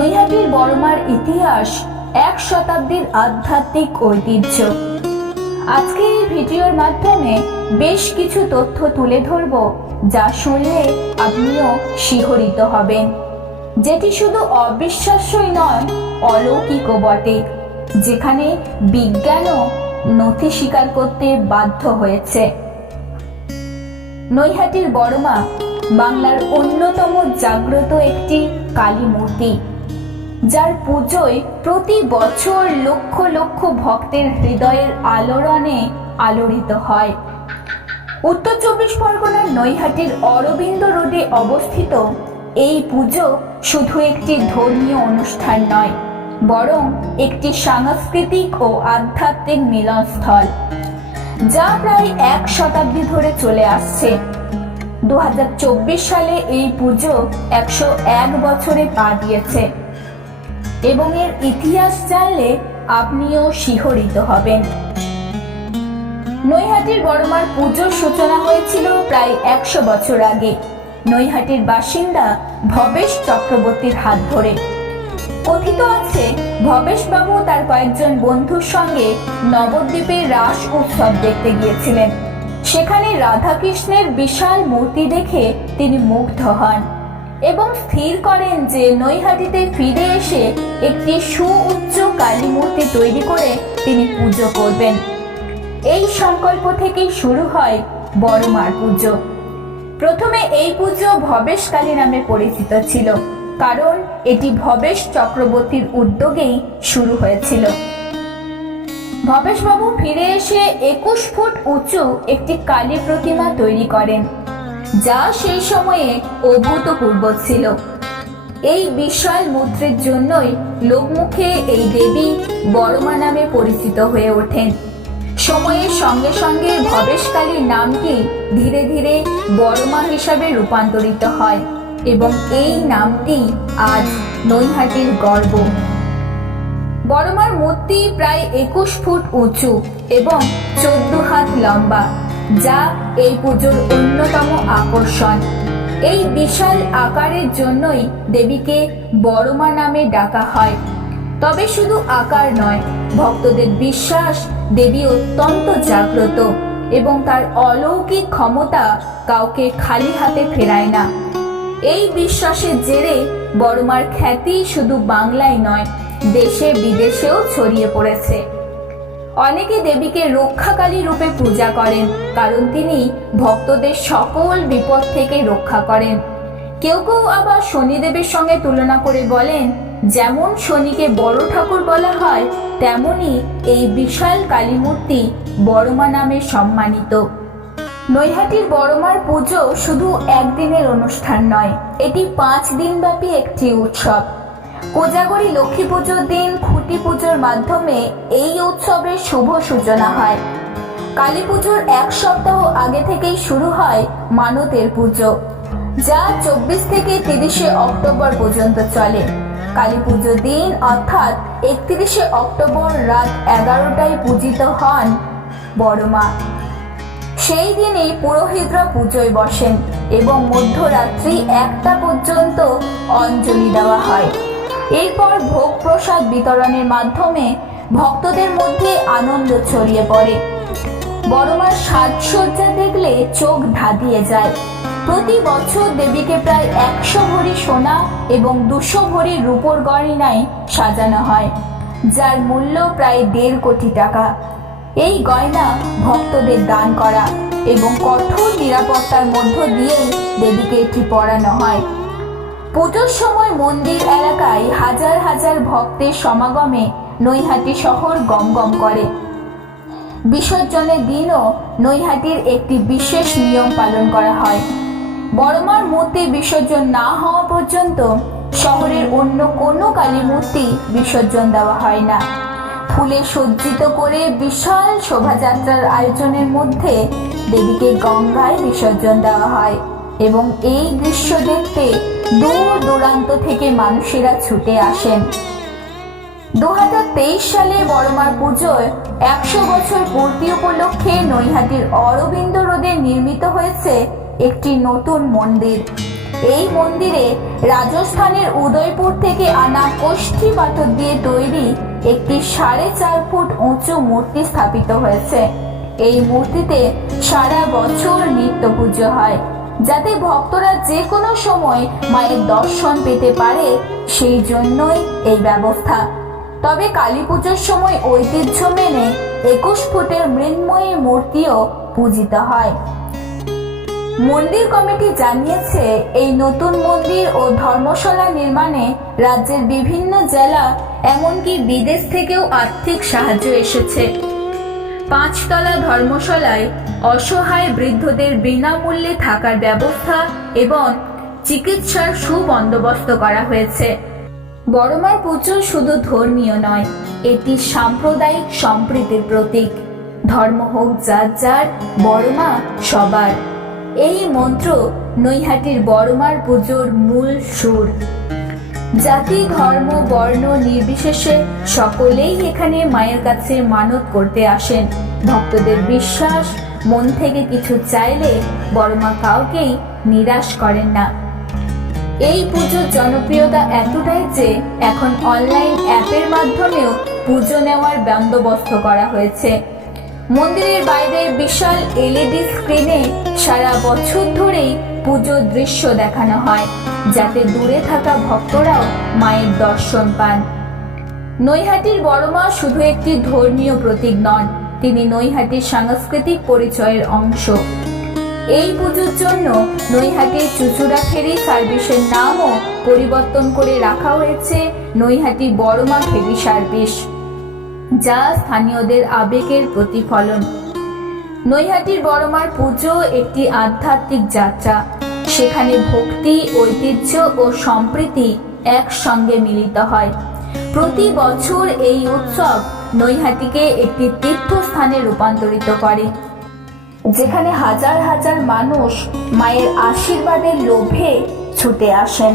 নৈহাটির বড়মার ইতিহাস এক শতাব্দীর আধ্যাত্মিক ঐতিহ্য। আজকে এই ভিডিওর মাধ্যমে বেশ কিছু তথ্য তুলে ধরব, যা শুনলে আপনিও শিহরিত হবেন, যেটি শুধু অবিশ্বাস্যই নয়, অলৌকিকও বটে, যেখানে বিজ্ঞানও নথি স্বীকার করতে বাধ্য হয়েছে। নৈহাটির বড়মা বাংলার অন্যতম জাগ্রত একটি কালী মূর্তি, যার পুজোয় প্রতি বছর লক্ষ লক্ষ ভক্তের হৃদয়ের আলোড়নে আলোড়িত হয়। উত্তর চব্বিশ পরগনার নৈহাটির অরবিন্দ রোডে অবস্থিত এই পুজো শুধু একটি ধর্মীয় অনুষ্ঠান নয়, বরং একটি সাংস্কৃতিক ও আধ্যাত্মিক মিলনস্থল, যা প্রায় এক শতাব্দী ধরে চলে আসছে। 2024 সালে এই পুজো 101 বছরে পা দিয়েছে এবং এর ইতিহাস জানলে আপনিও শিহরিত হবেন। নৈহাটির বড়মার পুজোর সূচনা হয়েছিল প্রায় 100 বছর আগে নৈহাটির বাসিন্দা ভবেশ চক্রবর্তীর হাত ধরে। কথিত আছে, ভবেশবাবু তার কয়েকজন বন্ধুর সঙ্গে নবদ্বীপে রাস উৎসব দেখতে গিয়েছিলেন। সেখানে রাধাকৃষ্ণের বিশাল মূর্তি দেখে তিনি মুগ্ধ হন এবং স্থির করেন যে নৈহাটিতে ফিরে এসে একটি সুউচ্চ কালী মূর্তি তৈরি করে তিনি পুজো করবেন। এই সংকল্প থেকেই শুরু হয় বড়মার পুজো। প্রথমে এই পুজো ভবেশ কালী নামে পরিচিত ছিল, কারণ এটি ভবেশ চক্রবর্তীর উদ্যোগেই শুরু হয়েছিল। ভবেশবাবু ফিরে এসে 21 ফুট উঁচু একটি কালী প্রতিমা তৈরি করেন, যা সেই সময়ে অভূতপূর্ব ছিল। এই বিশাল মূর্তির জন্যই লোকমুখে এই দেবী বড়মা নামে পরিচিত হয়ে ওঠেন। সময়ের সঙ্গে সঙ্গে ভবেশকালীর নামটি ধীরে ধীরে বড়মা হিসাবে রূপান্তরিত হয় এবং এই নামটি আজ নৈহাটির গর্ব। বড়মার মূর্তি প্রায় 21 ফুট উঁচু এবং 14 হাত লম্বা, যা এই পুজোর অন্যতম আকর্ষণ। এই বিশাল আকারের জন্যই দেবীকে বড়মা নামে ডাকা হয়। তবে শুধু আকার নয়, ভক্তদের বিশ্বাস দেবী অত্যন্ত জাগ্রত এবং তার অলৌকিক ক্ষমতা কাউকে খালি হাতে ফেরায় না। এই বিশ্বাসের জেরে বড়মার খ্যাতি শুধু বাংলায় নয়, দেশে বিদেশেও ছড়িয়ে পড়েছে। অনেকে দেবীকে রক্ষাকালী রূপে পূজা করেন, কারণ তিনি ভক্তদের সকল বিপদ থেকে রক্ষা করেন। কেউ কেউ আবার শনিদেবের সঙ্গে তুলনা করে বলেন, যেমন শনিকে বড় ঠাকুর বলা হয়, তেমনি এই বিশাল কালী মূর্তি বড়মা নামে সম্মানিত। নৈহাটির বড়মার পুজো শুধু একদিনের অনুষ্ঠান নয়, এটি 5 দিন ব্যাপী একটি উৎসব। কোজাগরী লক্ষ্মী পুজোর দিন খুঁটি পুজোর মাধ্যমে এই উৎসবের শুভ সূচনা হয়। কালী পুজোর 1 সপ্তাহ আগে থেকেই শুরু হয় মানতের পুজো, যা 24 থেকে 30 অক্টোবর পর্যন্ত চলে। কালী পুজোর দিন অর্থাৎ 31 অক্টোবর রাত 11টায় পূজিত হন বড়মা। সেই দিনই পুরোহিতরা পুজোয় বসেন এবং মধ্যরাত্রি 1টা পর্যন্ত অঞ্জলি দেওয়া হয়। এরপর ভোগ প্রসাদ বিতরণের মাধ্যমে ভক্তদের মধ্যে আনন্দ ছড়িয়ে পড়ে। বড়মার সাজসজ্জা দেখলে চোখ ধাঁধিয়ে যায়। প্রতি বছর দেবীকে প্রায় 100 ভরি সোনা এবং 200 ভরি রূপোর গয়নায় সাজানো হয়, যার মূল্য প্রায় 1.5 কোটি টাকা। এই গয়না ভক্তদের দান করা এবং কঠোর নিরাপত্তার মধ্য দিয়েই দেবীকে এটি পরানো হয়। পুজোর সময় মন্দির এলাকায় হাজার হাজার ভক্তের সমাগমে নৈহাটি শহর গমগম করে। বিসর্জনের দিনও নৈহাটির একটি বিশেষ নিয়ম পালন করা হয়। বড়মার মূর্তি বিসর্জন না হওয়া পর্যন্ত শহরের অন্য কোনো কালী মূর্তি বিসর্জন দেওয়া হয় না। ফুলে সজ্জিত করে বিশাল শোভাযাত্রার আয়োজনের মধ্যে দেবীকে গঙ্গায় বিসর্জন দেওয়া হয় এবং এই দৃশ্য দেখতে দূর দূরান্ত থেকে মানুষেরা ছুটে আসেন। 2023 সালে বড়মার পুজোয় 100 বছর পূর্তি উপলক্ষে নৈহাটির অরবিন্দ রোডে নির্মিত হয়েছে একটি নতুন মন্দির। এই মন্দিরে রাজস্থানের উদয়পুর থেকে আনা কোষ্ঠী পাথর দিয়ে তৈরি একটি 4.5 ফুট উঁচু মূর্তি স্থাপিত হয়েছে। এই মূর্তিতে সারা বছর নিত্য পুজো হয়, যাতে ভক্তরা যে কোনো সময় মায়ের দর্শন পেতে পারে, সেই জন্যই এই ব্যবস্থা। তবে কালী পুজোর সময় ঐতিহ্য মেনে 21 ফুটের মৃন্ময়ী মূর্তিও পূজিত হয়। মন্দির কমিটি জানিয়েছে, এই নতুন মন্দির ও ধর্মশালা নির্মাণে রাজ্যের বিভিন্ন জেলা এমনকি বিদেশ থেকেও আর্থিক সাহায্য এসেছে। 5 তলা ধর্মশালায় অসহায় বৃদ্ধদের বিনামূল্যে থাকার ব্যবস্থা এবং চিকিৎসার সুবন্দোবস্ত করা হয়েছে। বড়মার পুজো শুধু ধর্মীয় নয়, এটি সাম্প্রদায়িক সম্প্রীতির প্রতীক। ধর্ম হোক যার যার, বড়মা সবার। এই মন্ত্র নৈহাটির বড়মার পুজোর মূল সুর। জাতি, ধর্ম, বর্ণ নির্বিশেষে সকলেই এখানে মায়ের কাছে মানত করতে আসেন। ভক্তদের বিশ্বাস, মন থেকে কিছু চাইলে বড়মা কাউকেই নিরাশ করেন না। এই পুজোর জনপ্রিয়তা এতটাই যে এখন অনলাইন অ্যাপের মাধ্যমেও পুজো নেওয়ার বন্দোবস্ত করা হয়েছে। মন্দিরের বাইরে বিশাল এলইডি স্ক্রিনে সারা বছর ধরেই পুজোর দৃশ্য দেখানো হয়, যাতে দূরে থাকা ভক্তরাও মায়ের দর্শন পান। নৈহাটির বড়মা শুধু একটি ধর্মীয় প্রতীক নন, তিনি নৈহাটির সাংস্কৃতিক পরিচয়ের অংশ। এই পুজোর জন্য নৈহাটির চুচুড়া ফেরি সার্ভিসের নামও পরিবর্তন করে রাখা হয়েছে নৈহাটি বড়মা ফেরি সার্ভিস, যা স্থানীয়দের আবেগের প্রতিফলন। নৈহাটির বড়মার পুজো একটি আধ্যাত্মিক যাত্রা, সেখানে ভক্তি, ঐতিহ্য ও সম্প্রীতি একসঙ্গে মিলিত হয়। প্রতি বছর এই উৎসব নৈহাটিকে একটি তীর্থস্থানে রূপান্তরিত করে, যেখানে হাজার হাজার মানুষ মায়ের আশীর্বাদের লোভে ছুটে আসেন।